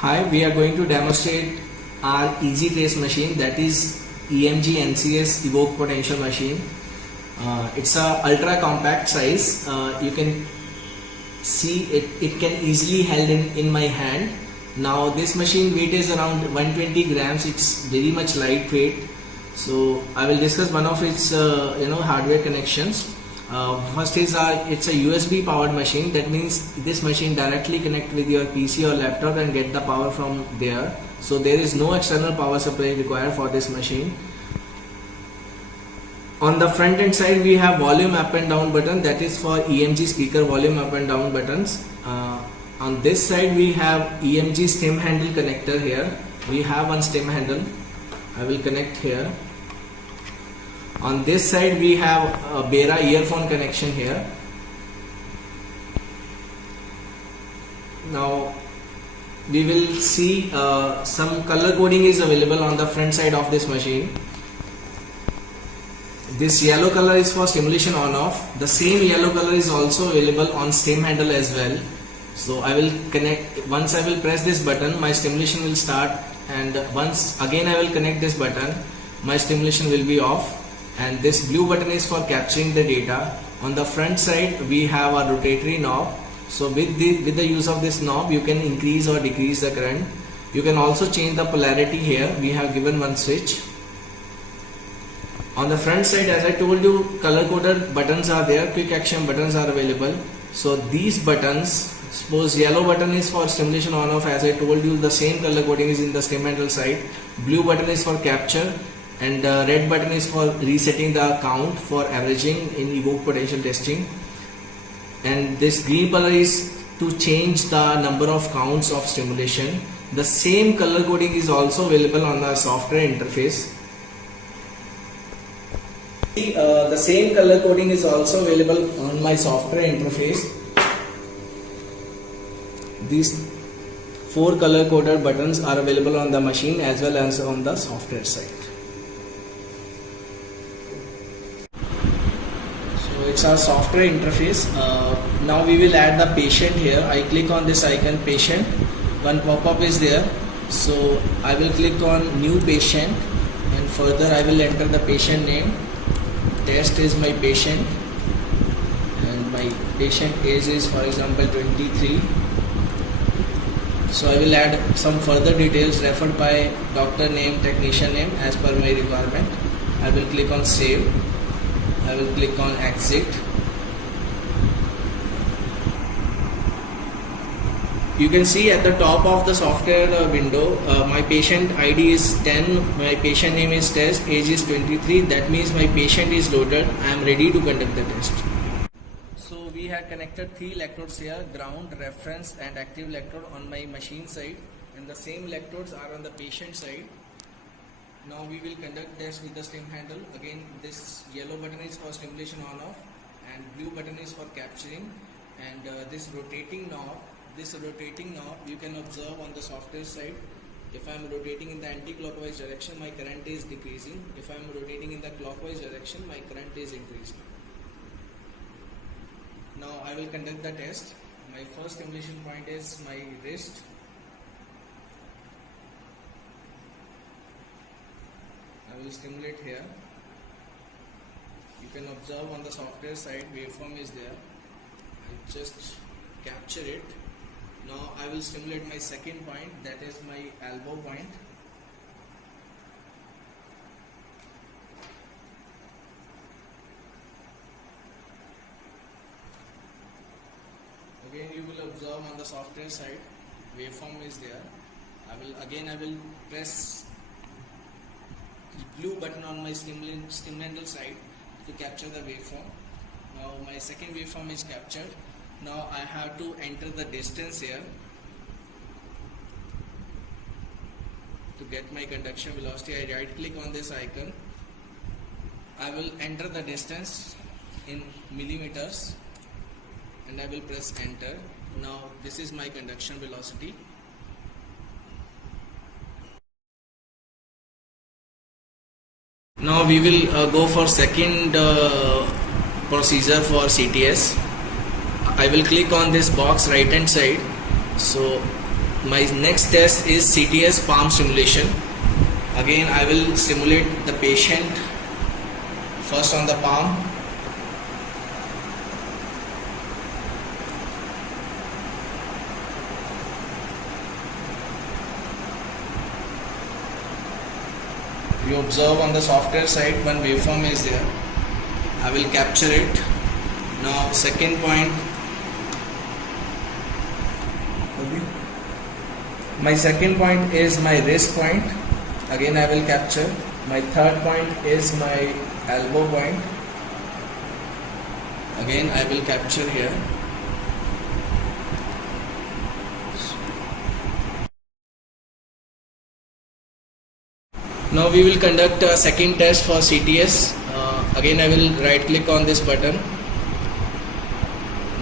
Hi, we are going to demonstrate our EasyTrace machine, that is EMG NCS evoked potential machine. It's a ultra compact size. You can see it can easily held in my hand. Now this machine weight is around 120 grams. It's very much lightweight. So I will discuss one of its hardware connections. First is it's a USB powered machine. That means this machine directly connect with your PC or laptop and get the power from there. So there is no external power supply required for this machine. On the front end side we have volume up and down button, that is for EMG speaker volume up and down buttons. On this side we have EMG stem handle connector here. We have one stem handle. I will connect here. On this side we have a Bera earphone connection here. Now we will see some color coding is available on the front side of this machine. This yellow color is for stimulation on off. The same yellow color is also available on stem handle as well. So I will connect, once I will press this button my stimulation will start, and once again I will connect this button my stimulation will be off. And this blue button is for capturing the data. On the front side we have a rotatory knob. So with the use of this knob you can increase or decrease the current. You can also change the polarity here. We have given one switch. On the front side, as I told you, color coded buttons are there, quick action buttons are available. So these buttons, suppose yellow button is for stimulation on off, as I told you the same color coding is in the stem handle side. Blue button is for capture, and the red button is for resetting the count for averaging in evoked potential testing. And this green color is to change the number of counts of stimulation. The same color coding is also available on the software interface. The same color coding is also available on my software interface. These 4 color coded buttons are available on the machine as well as on the software side. So it's our software interface. Now we will add the patient here. I click on this icon patient. One pop-up is there. So I will click on new patient, and further I will enter the patient name. Test is my patient, and my patient age is for example 23. So I will add some further details referred by doctor name, technician name as per my requirement. I will click on save. I will click on exit. You can see at the top of the software window, my patient ID is 10, my patient name is test, age is 23. That means my patient is loaded. I am ready to conduct the test. So we have connected 3 electrodes here, ground, reference and active electrode on my machine side, and the same electrodes are on the patient side. Now we will conduct test with the stem handle. Again, this yellow button is for stimulation on off, and blue button is for capturing, and this rotating knob you can observe on the software side. If I am rotating in the anti-clockwise direction, my current is decreasing. If I am rotating in the clockwise direction, my current is increasing. Now I will conduct the test. My first stimulation point is my wrist. I will stimulate here. You can observe on the software side waveform is there. I just capture it. Now I will stimulate my second point, that is my elbow point. Again you will observe on the software side waveform is there. I will press the blue button on my stem handle side to capture the waveform. Now my second waveform is captured. Now I have to enter the distance here to get my conduction velocity. I right click on this icon. I will enter the distance in millimeters and I will press enter. Now this is my conduction velocity. Now we will go for second procedure for CTS. I will click on this box right hand side. So My next test is CTS palm simulation. Again, I will simulate the patient first on the palm. You observe on the software side one waveform is there. I will capture it. Now second point. My second point is my wrist point. Again I will capture. My third point is my elbow point. Again I will capture here. Now we will conduct a second test for CTS. Again I will right click on this button.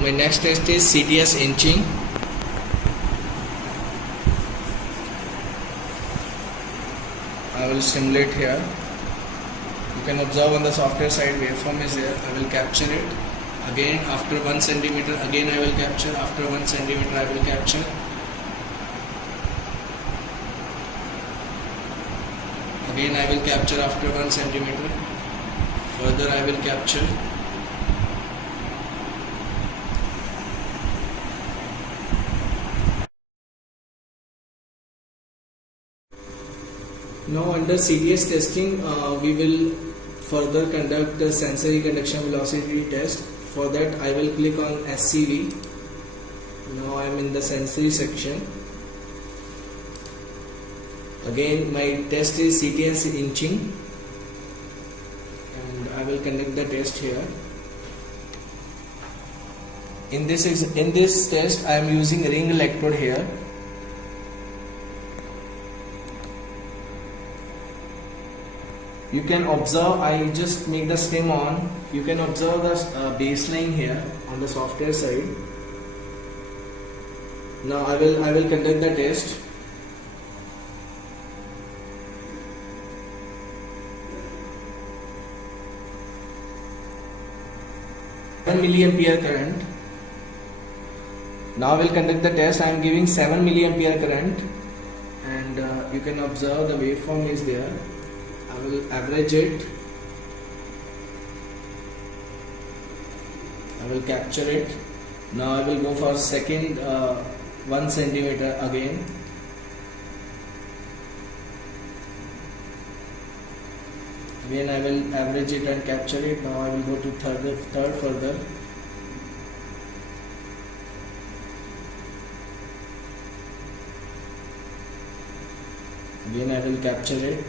My next test is CTS inching. I will simulate here. You can observe on the software side waveform is there. I will capture it. Again after 1 centimeter, again I will capture. After 1 centimeter I will capture. Again I will capture after 1 centimeter. Further I will capture. Now under CTS testing, we will further conduct the sensory conduction velocity test. For that I will click on SCV. Now I am in the sensory section. Again my test is CTS inching and I will conduct the test here. In this test I am using ring electrode here. You can observe, I just make the stem on. You can observe the baseline here on the software side. Now I will conduct the test. Milliampere current. Now I will conduct the test. I am giving 7 milliampere current and you can observe the waveform is there. I will average it. I will capture it. Now I will go for second 1 centimeter again. Again I will average it and capture it. Now I will go to third further. Again I will capture it.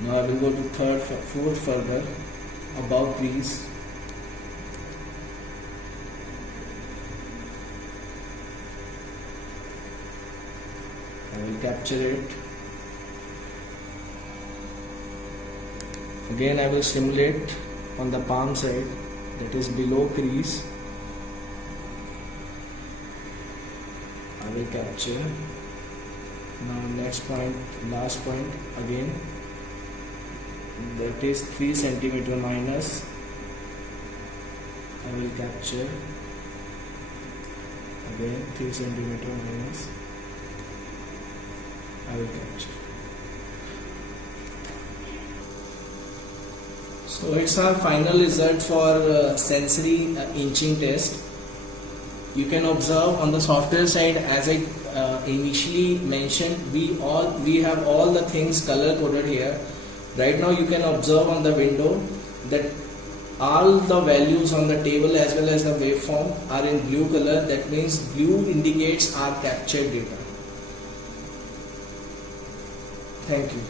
Now I will go to fourth further above crease. I will capture it. Again I will simulate on the palm side, that is below crease. I will capture. Now next point, last point again, that is 3 centimeter minus. I will capture. Again 3 centimeter minus. I will capture. So it's our final result for sensory inching test. You can observe on the software side, as I initially mentioned, we have all the things color coded here. Right now you can observe on the window that all the values on the table as well as the waveform are in blue color. That means blue indicates our captured data. Thank you.